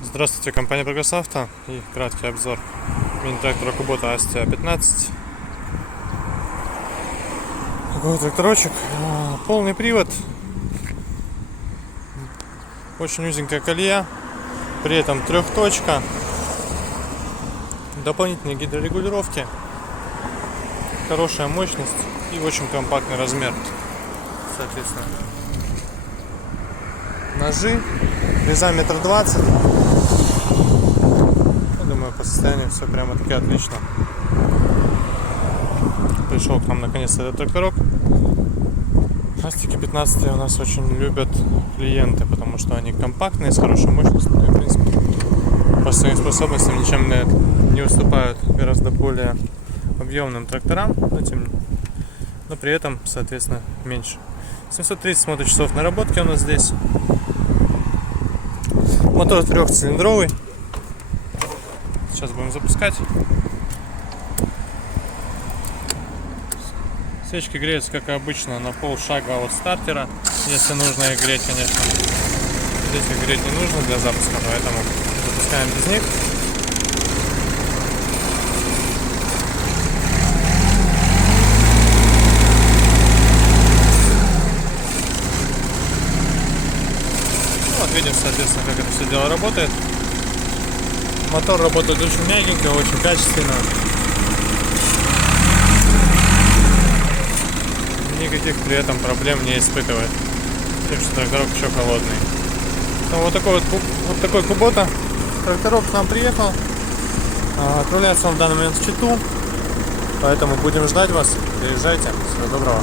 Здравствуйте, компания Прогресс Авто и краткий обзор мини-трактора Kubota Astia 15. Такой тракторочек, полный привод, очень узенькая колея, при этом трехточка, дополнительные гидрорегулировки, хорошая мощность и очень компактный размер. Соответственно, ножи, реза 1,20 м. Думаю, по состоянию все прямо таки отлично. Пришел к нам наконец-то этот тракторок. Астики 15 у нас очень любят клиенты, потому что они компактные, с хорошей мощностью, и, в принципе, по своим способностям ничем не уступают гораздо более объемным тракторам, но при этом, соответственно, меньше. 730 моточасов наработки у нас здесь. Мотор трехцилиндровый. Сейчас будем запускать. Свечки греются, как и обычно, на полшага от стартера. Если нужно их греть, конечно. Здесь их греть не нужно для запуска, поэтому запускаем без них. Вот видим, соответственно, как это все дело работает. Мотор работает очень мягенько, очень качественно. Никаких при этом проблем не испытывает. Тем, что тракторок еще холодный. Ну, вот такой Kubota. Тракторок к нам приехал. Отправляется он в данный момент в Читу. Поэтому будем ждать вас. Приезжайте. Всего доброго.